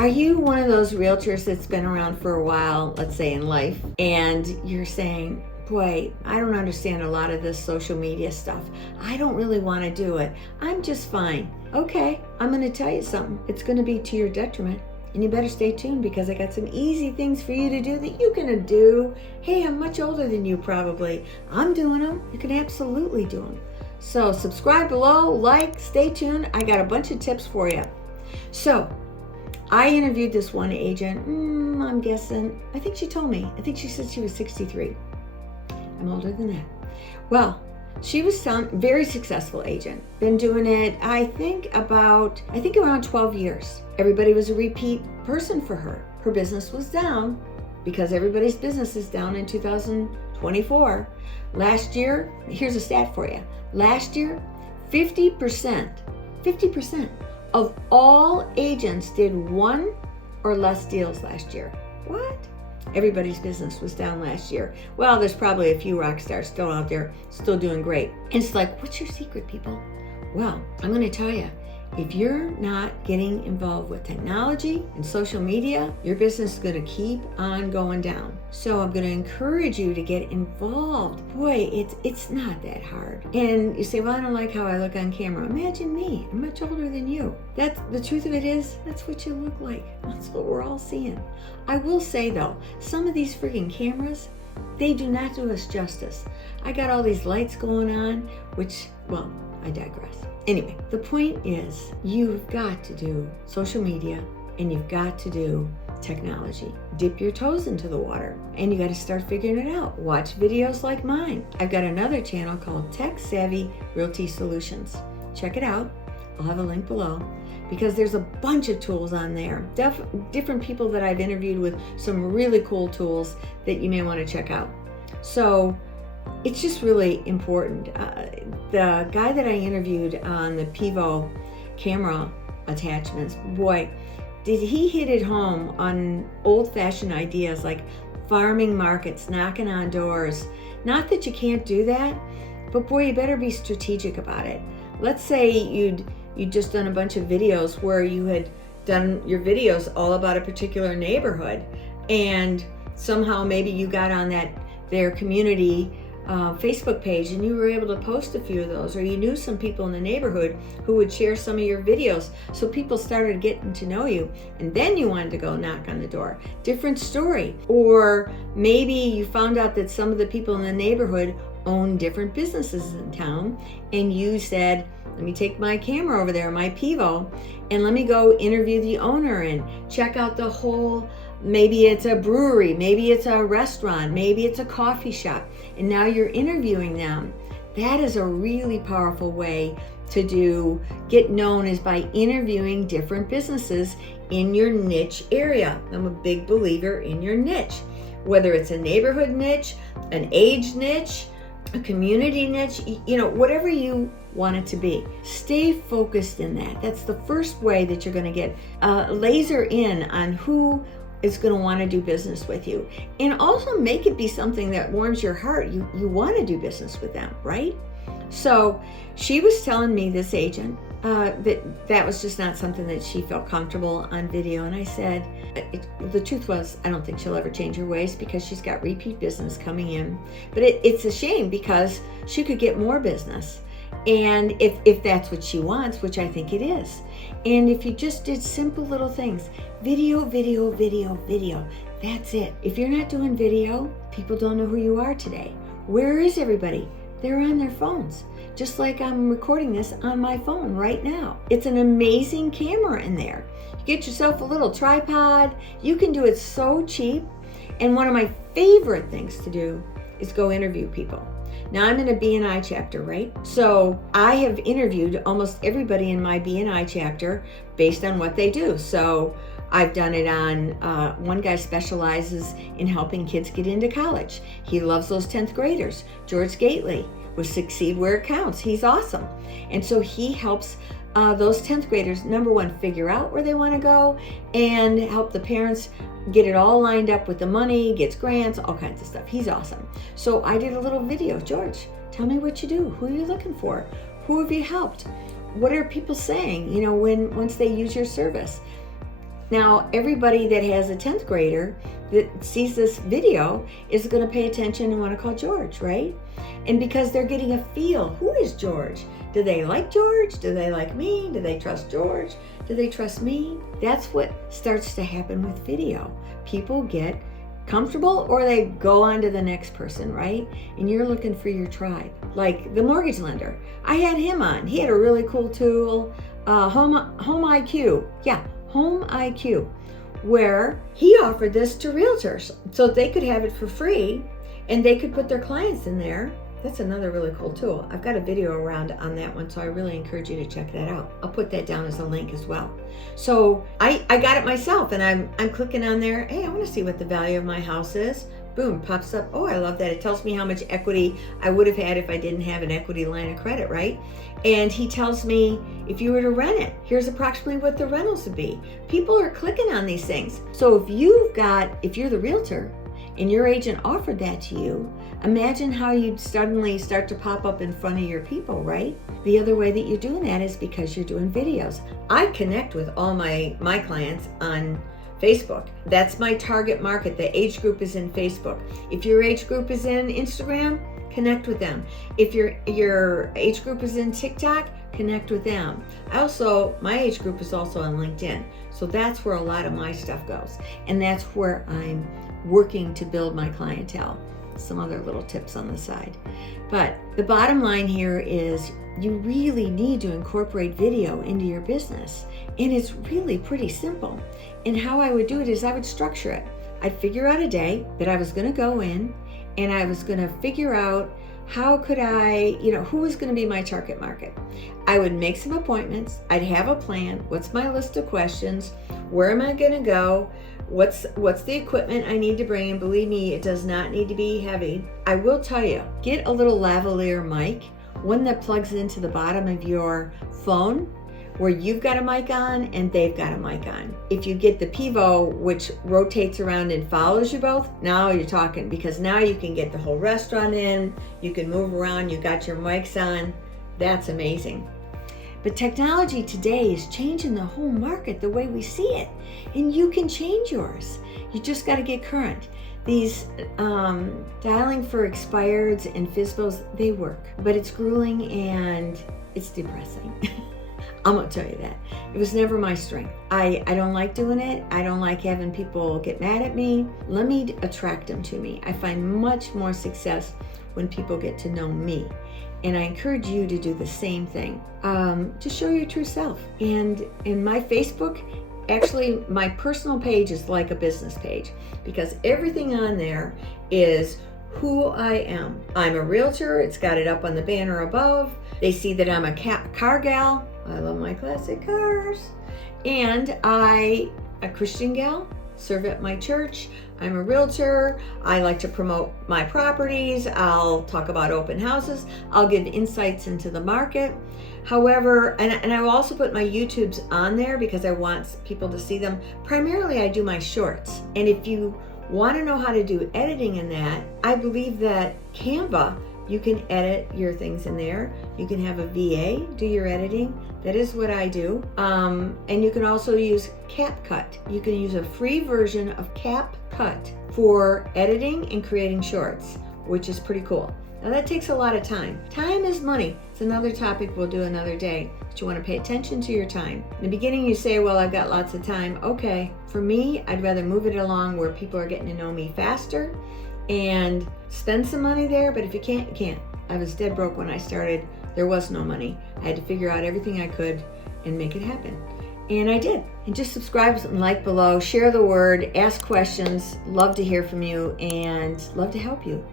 Are you one of those realtors that's been around for a while, let's say in life, and you're saying, boy, I don't understand a lot of this social media stuff. I don't really want to do it. I'm just fine. Okay, I'm going to tell you something. It's going to be to your detriment. And you better stay tuned because I got some easy things for you to do that you can do. Hey, I'm much older than you probably. I'm doing them. You can absolutely do them. So subscribe below, like, stay tuned. I got a bunch of tips for you. So I interviewed this one agent, I'm guessing, I think she told me, I think she said she was 63. I'm older than that. Well, she was very successful agent. Been doing it, I think around 12 years. Everybody was a repeat person for her. Her business was down because everybody's business is down in 2024. Last year, here's a stat for you. Last year, 50% of all agents did one or less deals last year. What? Everybody's business was down last year. Well, there's probably a few rock stars still out there, still doing great. And it's like, what's your secret, people? Well, I'm going to tell you, if you're not getting involved with technology and social media, your business is going to keep on going down. So I'm going to encourage you to get involved. Boy, it's not that hard. And you say, well, I don't like how I look on camera. Imagine me. I'm much older than you. The truth of it is, that's what you look like. That's what we're all seeing. I will say, though, some of these freaking cameras, they do not do us justice. I got all these lights going on, which, well, I digress. Anyway, the point is you've got to do social media and you've got to do technology. Dip your toes into the water and you got to start figuring it out. Watch videos like mine. I've got another channel called Tech Savvy Realty Solutions. Check it out. I'll have a link below because there's a bunch of tools on there. Different people that I've interviewed with some really cool tools that you may want to check out. So it's just really important. The guy that I interviewed on the Pivo camera attachments, boy, did he hit it home on old-fashioned ideas like farming markets, knocking on doors. Not that you can't do that, but boy, you better be strategic about it. Let's say you'd just done a bunch of videos where you had done your videos all about a particular neighborhood, and somehow maybe you got on their community Facebook page and you were able to post a few of those, or you knew some people in the neighborhood who would share some of your videos, so people started getting to know you, and then you wanted to go knock on the door. Different story. Or maybe you found out that some of the people in the neighborhood own different businesses in town, and you said, let me take my camera over there, my Pivo, and let me go interview the owner and check out the whole. Maybe it's a brewery, maybe it's a restaurant, maybe it's a coffee shop, and now you're interviewing them. That is a really powerful way to get known, is by interviewing different businesses in your niche area. I'm a big believer in your niche, whether it's a neighborhood niche, an age niche, a community niche, whatever you want it to be. Stay focused in that. That's the first way that you're going to get laser in on who is going to want to do business with you, and also make it be something that warms your heart. You want to do business with them, right? So she was telling me, this agent, that was just not something that she felt comfortable on video. And I said, the truth was, I don't think she'll ever change her ways because she's got repeat business coming in. But it's a shame because she could get more business. And if that's what she wants, which I think it is. And if you just did simple little things, video, that's it. If you're not doing video, people don't know who you are today. Where is everybody? They're on their phones. Just like I'm recording this on my phone right now. It's an amazing camera in there. You get yourself a little tripod. You can do it so cheap. And one of my favorite things to do is go interview people. Now I'm in a BNI chapter, right? So I have interviewed almost everybody in my BNI chapter based on what they do. So I've done it on, one guy specializes in helping kids get into college. He loves those 10th graders. George Gately with Succeed Where It Counts. He's awesome. And so he helps those 10th graders, number one, figure out where they want to go and help the parents get it all lined up with the money, gets grants, all kinds of stuff. He's awesome. So I did a little video. George, tell me what you do. Who are you looking for? Who have you helped? What are people saying, once they use your service? Now, everybody that has a 10th grader that sees this video is going to pay attention and want to call George, right? And because they're getting a feel, who is George? Do they like George? Do they like me? Do they trust George? Do they trust me? That's what starts to happen with video. People get comfortable or they go on to the next person, right? And you're looking for your tribe. Like the mortgage lender. I had him on. He had a really cool tool, Home IQ. Yeah, Home IQ, where he offered this to realtors so they could have it for free and they could put their clients in there. That's another really cool tool. I've got a video around on that one, so I really encourage you to check that out. I'll put that down as a link as well. So I got it myself, and I'm clicking on there. Hey, I want to see what the value of my house is. Boom, pops up. Oh, I love that. It tells me how much equity I would have had if I didn't have an equity line of credit, right? And he tells me if you were to rent it, here's approximately what the rentals would be. People are clicking on these things. So if you're the realtor and your agent offered that to you, imagine how you'd suddenly start to pop up in front of your people, right? The other way that you're doing that is because you're doing videos. I connect with all my clients on Facebook. That's my target market. The age group is in Facebook. If your age group is in Instagram, connect with them. If your age group is in TikTok, connect with them. My age group is also on LinkedIn. So that's where a lot of my stuff goes. And that's where I'm working to build my clientele. Some other little tips on the side. But the bottom line here is you really need to incorporate video into your business. And it's really pretty simple. And how I would do it is I would structure it. I'd figure out a day that I was going to go in and I was going to figure out how could I, who was going to be my target market. I would make some appointments. I'd have a plan. What's my list of questions? Where am I going to go? What's the equipment I need to bring? And believe me, it does not need to be heavy. I will tell you, get a little lavalier mic, one that plugs into the bottom of your phone where you've got a mic on and they've got a mic on. If you get the Pivo, which rotates around and follows you both, now you're talking, because now you can get the whole restaurant in, you can move around, you got your mics on. That's amazing. But technology today is changing the whole market the way we see it. And you can change yours. You just got to get current. These dialing for expireds and FSBOs, they work. But it's grueling and it's depressing. I'm going to tell you that. It was never my strength. I don't like doing it. I don't like having people get mad at me. Let me attract them to me. I find much more success when people get to know me. And I encourage you to do the same thing. Just show your true self. And in my Facebook, actually my personal page is like a business page because everything on there is who I am. I'm a realtor. It's got it up on the banner above. They see that I'm a car gal. I love my classic cars. And a Christian gal, serve at my church. I'm a realtor. I like to promote my properties. I'll talk about open houses. I'll give insights into the market. However, and I will also put my YouTubes on there because I want people to see them. Primarily, I do my shorts. And if you want to know how to do editing in that, I believe that Canva, you can edit your things in there. You can have a VA do your editing. That is what I do. And you can also use CapCut. You can use a free version of CapCut for editing and creating shorts, which is pretty cool. Now that takes a lot of time. Time is money. It's another topic we'll do another day. But you want to pay attention to your time. In the beginning you say, well, I've got lots of time. Okay, for me, I'd rather move it along where people are getting to know me faster and spend some money there, but if you can't, you can't. I was dead broke when I started. There was no money. I had to figure out everything I could and make it happen. And I did. And just subscribe and like below, share the word, ask questions. Love to hear from you and love to help you.